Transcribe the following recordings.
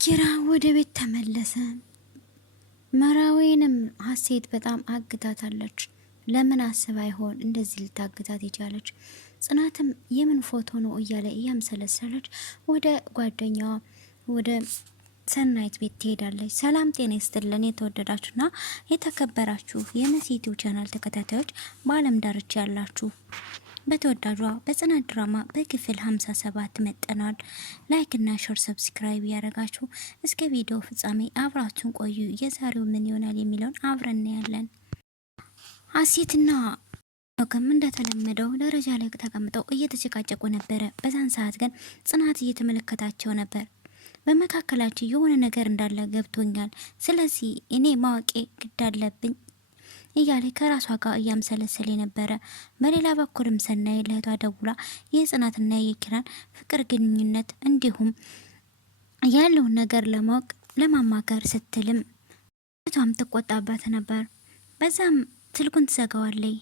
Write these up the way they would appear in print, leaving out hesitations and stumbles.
ኪራ ወደ ቤት ተመለሰ። መራዊንም ሀሴት በጣም አግታታለች። ለምን አስባ ይሆን እንደዚህ ልታግታት የቻለች? ጽናትም የምን ፎቶ ነው እያለ እያምሰለሰለች ወደ ጓደኛዋ ወደ ሰናይት ቤት ትሄዳለች። ሰላም ጤና ይስጥልን የተወደዳችሁና የተከበራችሁ የመሲቲው ቻናል ተከታታዮች በአለም ዳርቻ ያላችሁ በተወዳጇ በጽናት ድራማ በክፍል 57 መጠናል። ላይክ እና ሼር ሰብስክራይብ ያደረጋችሁ እስከ ቪዲዮ ፍጻሜ አብራችሁን ቆዩ። የዛሬው ምን ይሆናል የሚለውን አብረን እናያለን። ሀሴትና ኖክም እንደተለመደው ደረጃ ላይ ተቀምጠው እየተጨቃጨቁ ነበረ። በዛን ሰዓት ግን ጽናት እየተመለከታቸው ነበር። በመካከላቸው የሆነ ነገር እንዳለ ገብቶኛል፣ ስለዚህ እኔ ማወቄ ግድ አለብኝ እያለ ከራሷ ጋር እያምሰለሰለ ነበረ። በሌላ በኩልም ሰናይ ለእህቷ ደውላ የጽናትና የኪራን ፍቅር ግንኙነት እንዲሁም ያለውን ነገር ለማወቅ ለማማከር ስትልም እህቷም ትቆጣባት ነበር። በዛም ስልኩን ትዘጋዋለች።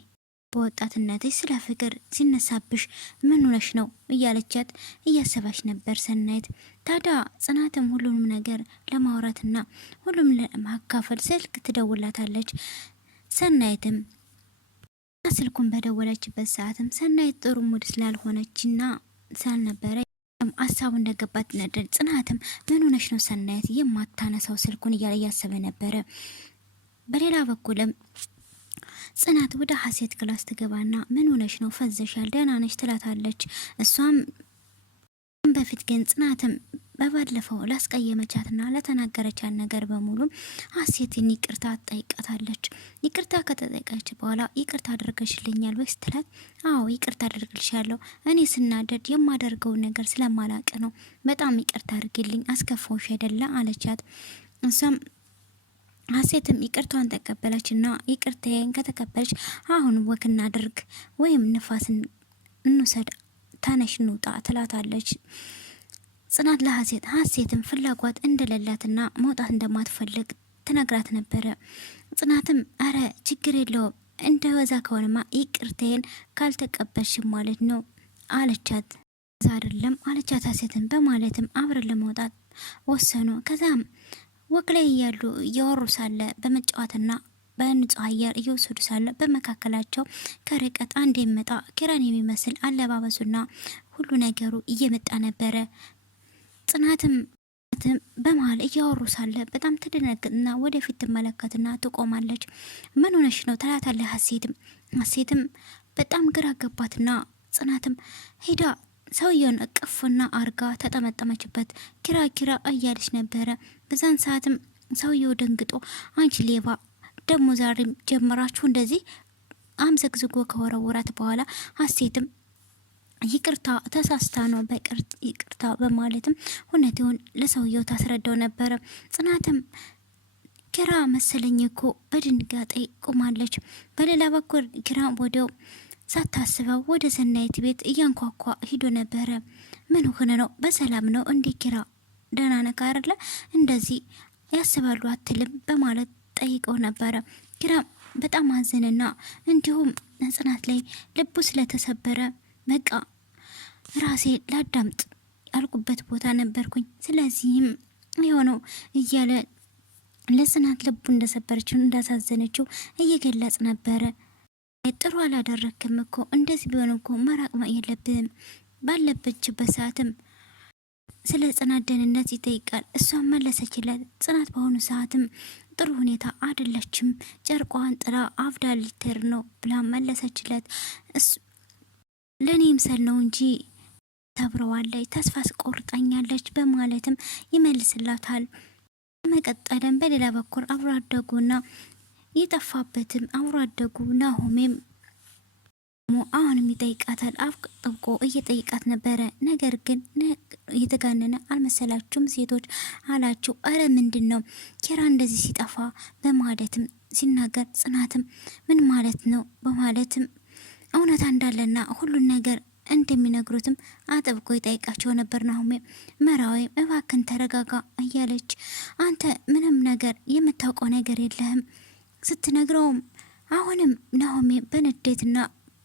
በወጣትነትሽ ስለ ፍቅር ሲነሳብሽ ምን ሆነሽ ነው እያለቻት እያሰባች ነበር ሰናይት። ታዲያ ጽናትም ሁሉንም ነገር ለማውራትና ሁሉም ለማካፈል ስልክ ትደውላታለች። ሰናይትም ስልኩን በደወለችበት ሰዓትም ሰናይት ጥሩ ሙድ ስላልሆነችና ስላልነበረ ሀሳቡ እንደገባት ነበር። ጽናትም ምን ሆነሽ ነው ሰናይት የማታነሳው ስልኩን እያለ እያሰበ ነበረ። በሌላ በኩልም ጽናት ወደ ሀሴት ክላስ ትገባና ምን ሆነሽ ነው ፈዘሻል ደህና ነሽ ትላታለች። እሷም በፊት ግን ጽናትም በባለፈው ላስቀየመቻትና ለተናገረቻት ነገር በሙሉ ሀሴትን ይቅርታ ጠይቃታለች። ይቅርታ ከተጠየቀች በኋላ ይቅርታ አድርገሽልኛል ወይስ ትላት። አዎ ይቅርታ አድርግልሻለሁ፣ እኔ ስናደድ የማደርገውን ነገር ስለማላቅ ነው፣ በጣም ይቅርታ አድርግልኝ፣ አስከፋውሽ አይደለ አለቻት። እሷም ሀሴትም ይቅርታዋን ተቀበለችና ይቅርታዬን ከተቀበለች አሁን ወክ እናድርግ ወይም ንፋስን እንውሰድ፣ ተነሽ እንውጣ ትላታለች። ጽናት ሀሴትም ፍላጎት እንደሌላትና መውጣት እንደማትፈልግ ትነግራት ነበረ። ጽናትም አረ ችግር የለውም እንደወዛ ከሆነማ ይቅርታዬን ካልተቀበልሽ ማለት ነው አለቻት። እዛ አይደለም አለቻት ሀሴትን። በማለትም አብረን ለመውጣት ወሰኑ። ከዛም ወክ ላይ እያሉ እያወሩ ሳለ በመጫወትና በንጹህ አየር እየወሰዱ ሳለ በመካከላቸው ከርቀት አንድ የሚመጣ ኪራን የሚመስል አለባበሱና ሁሉ ነገሩ እየመጣ ነበረ። ጽናትም በመሀል እያወሩ ሳለ በጣም ትደነግጥና ወደፊት ትመለከትና ትቆማለች። ምን ሆነሽ ነው ትላታለች ሀሴትም በጣም ግራ ገባትና ጽናትም ሄዳ ሰውየውን እቅፍና አርጋ ተጠመጠመችበት። ኪራ እያለች ነበረ። በዛን ሰዓትም ሰውየው ደንግጦ አንቺ ሌባ ደግሞ ዛሬም ጀመራችሁ እንደዚህ አምዘግዝጎ ከወረወራት በኋላ ሀሴትም ይቅርታ ተሳስታ ነው ይቅርታ በማለትም ሁኔታውን ለሰውየው ታስረዳው ነበረ። ጽናትም ኪራ መሰለኝ እኮ በድንጋጤ ቆማለች። በሌላ በኩል ኪራ ወዲያው ሳታስበው ወደ ሰናይት ቤት እያንኳኳ ሂዶ ነበረ። ምን ሆነ ነው በሰላም ነው እንዴ ኪራ ደህና ነህ አይደለ እንደዚህ ያስባሉ አትልም በማለት ጠይቀው ነበረ። ኪራ በጣም አዘነና እንዲሁም ጽናት ላይ ልቡ ስለተሰበረ በቃ ራሴ ላዳምጥ ያልኩበት ቦታ ነበርኩኝ፣ ስለዚህም የሆነው እያለ ለጽናት ልቡ እንደሰበረችው እንዳሳዘነችው እየገለጽ ነበረ። ጥሩ አላደረክም እኮ እንደዚህ ቢሆን እኮ መራቅ የለብህም። ባለበችበት ሰዓትም ስለ ጽናት ደህንነት ይጠይቃል። እሷን መለሰችለት። ጽናት በሆኑ ሰዓትም ጥሩ ሁኔታ አይደለችም፣ ጨርቋን ጥላ አብዳ ልትር ነው ብላ መለሰችለት። ለኔ ምሰል ነው እንጂ ተብረዋለች፣ ተስፋ አስቆርጣኛለች በማለትም ይመልስላታል። በመቀጠልም በሌላ በኩል አብሮ አደጉና የጠፋበትም አብሮ አደጉ ናሆሜም አሁንም ይጠይቃታል። ጥብቆ እየጠይቃት ነበረ። ነገር ግን የተጋነነ አልመሰላችሁም ሴቶች አላችሁ። አረ ምንድን ነው ኪራ እንደዚህ ሲጠፋ በማለትም ሲናገር ጽናትም ምን ማለት ነው በማለትም እውነታ እንዳለና ሁሉን ነገር እንደሚነግሩትም አጥብቆ ይጠይቃቸው ነበር። ናሆሜ መራዊ እባክን ተረጋጋ እያለች አንተ ምንም ነገር የምታውቀው ነገር የለህም ስትነግረውም አሁንም ናሆሜ በንዴትና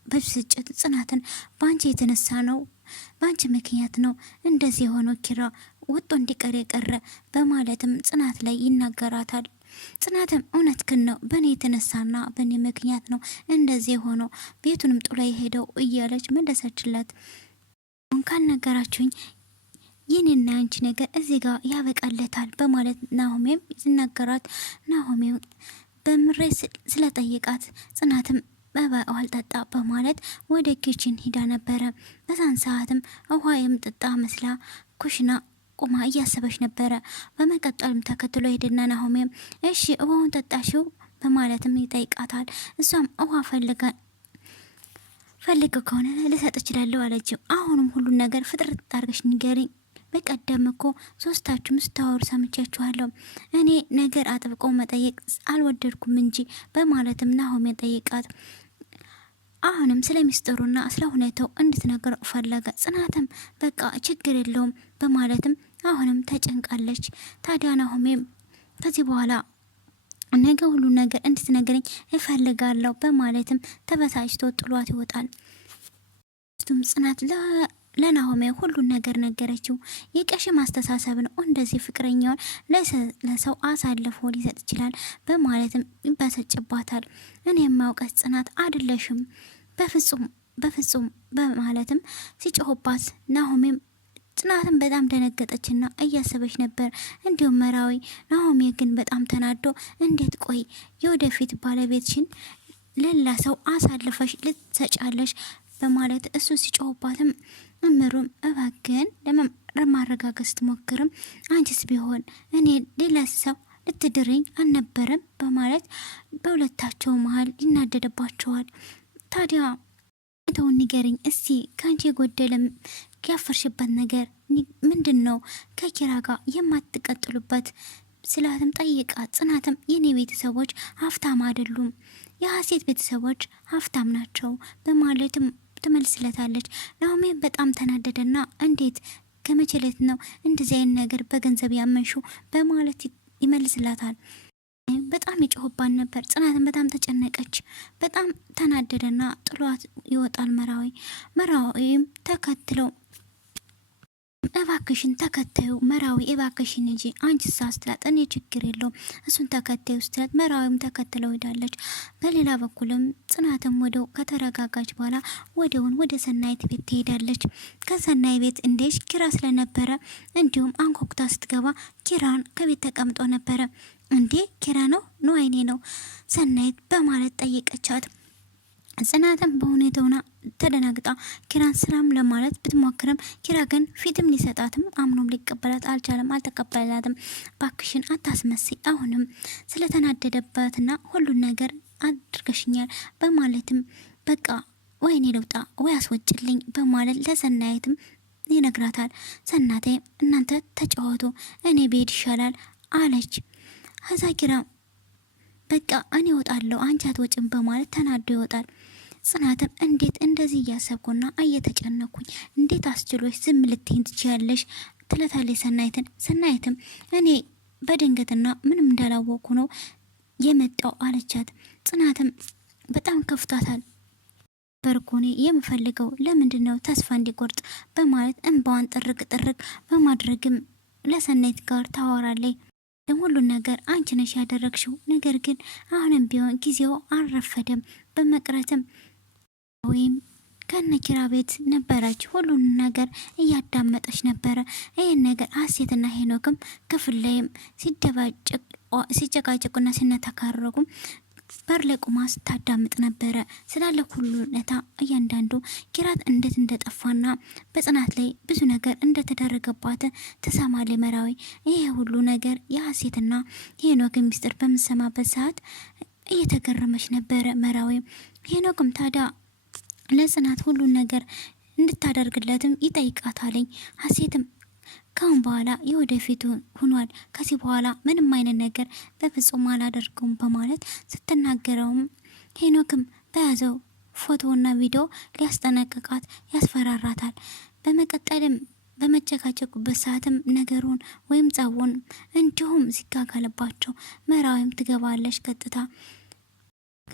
በብስጭት ጽናትን ባንቺ የተነሳ ነው፣ ባንቺ ምክንያት ነው እንደዚህ የሆነው ኪራ ወጥቶ እንዲቀር የቀረ በማለትም ጽናት ላይ ይናገራታል። ጽናትም እውነት ግን ነው በእኔ የተነሳና በእኔ ምክንያት ነው እንደዚህ የሆነው ቤቱንም ጥሎ የሄደው እያለች መለሰችለት። ካልነገራችሁኝ የኔና ያንቺ ነገር እዚህ ጋር ያበቃለታል በማለት ናሆሜም ይናገራት። ናሆሜም በምሬ ስለጠየቃት ጽናትም በባው አልጠጣ በማለት ወደ ኪችን ሂዳ ነበረ። በዛን ሰዓትም ውሃ የምጠጣ መስላ ኩሽና ቁማ እያሰበች ነበረ። በመቀጠልም ተከትሎ ሄደና ናሆሜም እሺ ውሃውን ጠጣሽው በማለትም ይጠይቃታል። እሷም ውሃ ፈልገ ከሆነ ልሰጥ እችላለሁ አለችው። አሁንም ሁሉን ነገር ፍጥረት አድርገሽ ንገሪኝ። በቀደም እኮ ሶስታችሁም ስታወሩ ሰምቻችኋለሁ። እኔ ነገር አጥብቀው መጠየቅ አልወደድኩም እንጂ በማለትም ናሆሜ ጠይቃት። አሁንም ስለ ሚስጥሩና ስለ ሁኔታው እንድትነግረው ፈለገ። ጽናትም በቃ ችግር የለውም በማለትም አሁንም ተጨንቃለች። ታዲያ ናሆሜም ከዚህ በኋላ ነገ ሁሉ ነገር እንድትነግረኝ እፈልጋለሁ በማለትም ተበሳጭቶ ጥሏት ይወጣል። ጽናት ለናሆሜ ሁሉን ነገር ነገረችው። የቀሽም አስተሳሰብ ነው እንደዚህ ፍቅረኛውን ለሰው አሳልፎ ሊሰጥ ይችላል በማለትም ይበሰጭባታል። እኔ የማውቀት ጽናት አይደለሽም በፍጹም በማለትም ሲጮህባት ናሆሜም ጽናትን በጣም ደነገጠችና እያሰበች ነበር። እንዲሁም መራዊ ናሆሜ ግን በጣም ተናዶ እንዴት ቆይ የወደፊት ባለቤትሽን ሌላ ሰው አሳልፈሽ ልትሰጫለሽ በማለት እሱ ሲጮህባትም እምሩም እባክህን ለማረጋገጥ ስትሞክርም አንቺስ ቢሆን እኔ ሌላ ሰው ልትድርኝ አልነበረም በማለት በሁለታቸው መሀል ይናደድባቸዋል። ታዲያ ተውን ንገሪኝ እስቲ ከአንቺ የጎደለም ያፈርሽበት ነገር ምንድን ነው? ከኪራ ጋር የማትቀጥሉበት ስላትም ጠይቃት። ጽናትም የኔ ቤተሰቦች ሀብታም አይደሉም፣ የሀሴት ቤተሰቦች ሀብታም ናቸው በማለትም ትመልስለታለች። ናሆሜ በጣም ተናደደና እንዴት ከመቼለት ነው እንደዚህ አይነት ነገር በገንዘብ ያመንሹ በማለት ይመልስላታል። በጣም ይጮህባን ነበር። ጽናትን በጣም ተጨነቀች። በጣም ተናደደና ጥሏት ይወጣል። መራዊም ተከትለው እባክሽን ተከታዩ መራዊ እባክሽን እንጂ አንቺ ሳስትላት እኔ ችግር የለውም እሱን ተከታዩ ስትላት መራዊም ተከትለው ሄዳለች። በሌላ በኩልም ጽናትም ወደው ከተረጋጋች በኋላ ወደውን ወደ ሰናይት ቤት ትሄዳለች። ከሰናይ ቤት እንዴሽ ኪራ ስለነበረ እንዲሁም አንኳኩታ ስትገባ ኪራን ከቤት ተቀምጦ ነበረ። እንዴ ኪራ ነው አይኔ ነው ሰናይት በማለት ጠየቀቻት። ጽናትም በሁኔታውና ተደናግጣ ኪራን ሰላም ለማለት ብትሞክርም ኪራ ግን ፊትም ሊሰጣትም አምኖም ሊቀበላት አልቻለም፣ አልተቀበላትም። ባክሽን አታስመስይ፣ አሁንም ስለተናደደባትና ሁሉን ነገር አድርገሽኛል በማለትም በቃ ወይኔ ልውጣ ወይ አስወጭልኝ በማለት ለሰናይትም ይነግራታል። ሰናቴ እናንተ ተጫወቱ እኔ ብሄድ ይሻላል አለች። ከዛ ኪራ በቃ እኔ እወጣለሁ አንቺ አትወጭም በማለት ተናዶ ይወጣል። ጽናትም እንዴት እንደዚህ እያሰብኩና እየተጨነኩኝ እንዴት አስችሎች ዝም ልትይኝ ትችያለሽ ትለታለች ሰናይትም እኔ በድንገትና ምንም እንዳላወቅኩ ነው የመጣው አለቻት። ጽናትም በጣም ከፍቷታል። በርኮኔ የምፈልገው ለምንድን ነው ተስፋ እንዲቆርጥ በማለት እንባዋን ጥርቅ በማድረግም ለሰናይት ጋር ታወራለች። ሁሉን ነገር አንቺ ነሽ ያደረግሽው፣ ነገር ግን አሁንም ቢሆን ጊዜው አልረፈደም በመቅረትም ወይም ከነኪራ ቤት ነበረች። ሁሉን ነገር እያዳመጠች ነበረ። ይህን ነገር ሀሴትና ሄኖክም ክፍል ላይም ሲጨቃጨቁና ሲነተካረጉም በር ላይ ቁማ ስታዳምጥ ነበረ። ስላለ ሁሉ ነታ እያንዳንዱ ኪራት እንዴት እንደጠፋና በጽናት ላይ ብዙ ነገር እንደተደረገባት ተሰማለ መራዊ። ይሄ ሁሉ ነገር የሀሴትና የሄኖክ ሚስጥር በምሰማበት ሰዓት እየተገረመች ነበረ መራዊ። ሄኖክም ታዲያ ለጽናት ሁሉን ነገር እንድታደርግለትም ይጠይቃታለኝ። ሀሴትም ካሁን በኋላ የወደፊቱ ሆኗል፣ ከዚህ በኋላ ምንም አይነት ነገር በፍጹም አላደርገውም በማለት ስትናገረውም ሄኖክም በያዘው ፎቶና ቪዲዮ ሊያስጠነቅቃት ያስፈራራታል። በመቀጠልም በመጨቃጨቁበት ሰዓትም ነገሩን ወይም ጸቡን እንዲሁም ሲጋጋልባቸው መራዊም ትገባለች ቀጥታ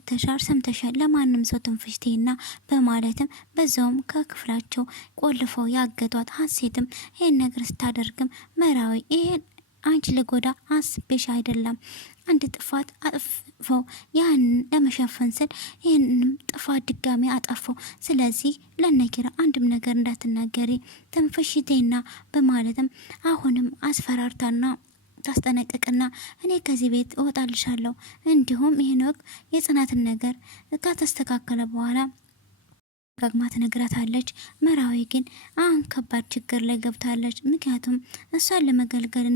ተሻር ሰምተሻል ለማንም ሰው ትንፍሽቴና በማለትም በዛውም ከክፍላቸው ቆልፈው ያገቷት። ሀሴትም ይህን ነገር ስታደርግም መራዊ ይሄን አንቺ ለጎዳ አስቤሽ አይደለም አንድ ጥፋት አጥፈው ያንን ለመሸፈን ስል ይህንንም ጥፋት ድጋሚ አጠፈው። ስለዚህ ለነኪራ አንድም ነገር እንዳትናገሪ ተንፈሽቴና በማለትም አሁንም አስፈራርታና ታስጠነቅቅና እኔ ከዚህ ቤት እወጣልሻለሁ እንዲሁም ይህን ወቅት የጽናትን ነገር ከተስተካከለ በኋላ ጋግማ ትነግራታለች። መራዊ ግን አሁን ከባድ ችግር ላይ ገብታለች። ምክንያቱም እሷን ለመገልገል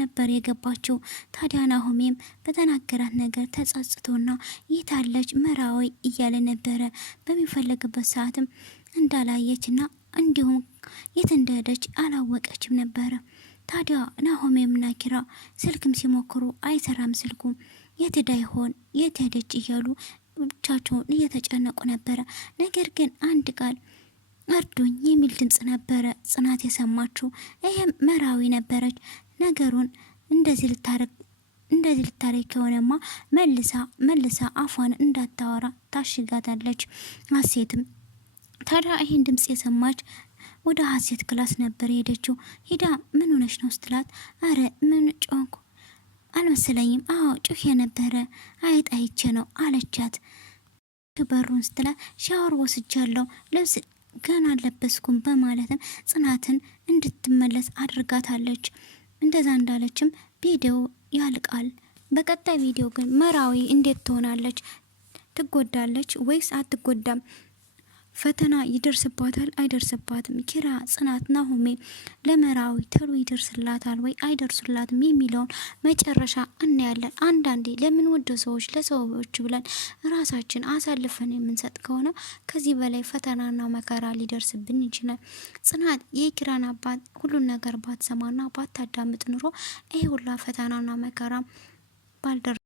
ነበር የገባችው። ታዲያ ናሆሜም በተናገራት ነገር ተጸጽቶና ይታለች መራዊ እያለ ነበረ። በሚፈለግበት ሰዓትም እንዳላየችና እንዲሁም የት እንደሄደች አላወቀችም ነበረ። ታዲያ ናሆሜምና ኪራ ስልክም ሲሞክሩ አይሰራም ስልኩም። የት ሄዳ ይሆን የት ሄደች እያሉ ብቻቸውን እየተጨነቁ ነበረ። ነገር ግን አንድ ቃል እርዱኝ የሚል ድምጽ ነበረ ጽናት የሰማችው። ይሄም መራዊ ነበረች። ነገሩን እንደዚህ ልታረግ ከሆነማ መልሳ አፏን እንዳታወራ ታሽጋታለች። ሀሴትም ታዲያ ይህን ድምጽ የሰማች ወደ ሀሴት ክላስ ነበር የሄደችው። ሂዳ ምን ሆነሽ ነው ስትላት፣ አረ ምን ጮንኩ አልመሰለኝም፣ አዎ ጩህ የነበረ አይቼ ነው አለቻት። በሩን ስትላት ሻወር ወስጃለሁ ልብስ ገና አለበስኩም በማለትም ጽናትን እንድትመለስ አድርጋታለች። እንደዛ እንዳለችም ቪዲዮ ያልቃል። በቀጣይ ቪዲዮ ግን መራዊ እንዴት ትሆናለች? ትጎዳለች ወይስ አትጎዳም? ፈተና ይደርስባታል አይደርስባትም? ኪራ፣ ጽናት፣ ናሆሜ ለመራዊ ተሎ ይደርስላታል ወይ አይደርሱላትም የሚለውን መጨረሻ እናያለን። አንዳንዴ ለምን ወደ ሰዎች ለሰዎች ብለን ራሳችን አሳልፈን የምንሰጥ ከሆነ ከዚህ በላይ ፈተናና መከራ ሊደርስብን ይችላል። ጽናት የኪራን አባት ሁሉን ነገር ባትሰማና ባታዳምጥ ኑሮ ይሄ ሁላ ፈተናና መከራ ባልደረሰ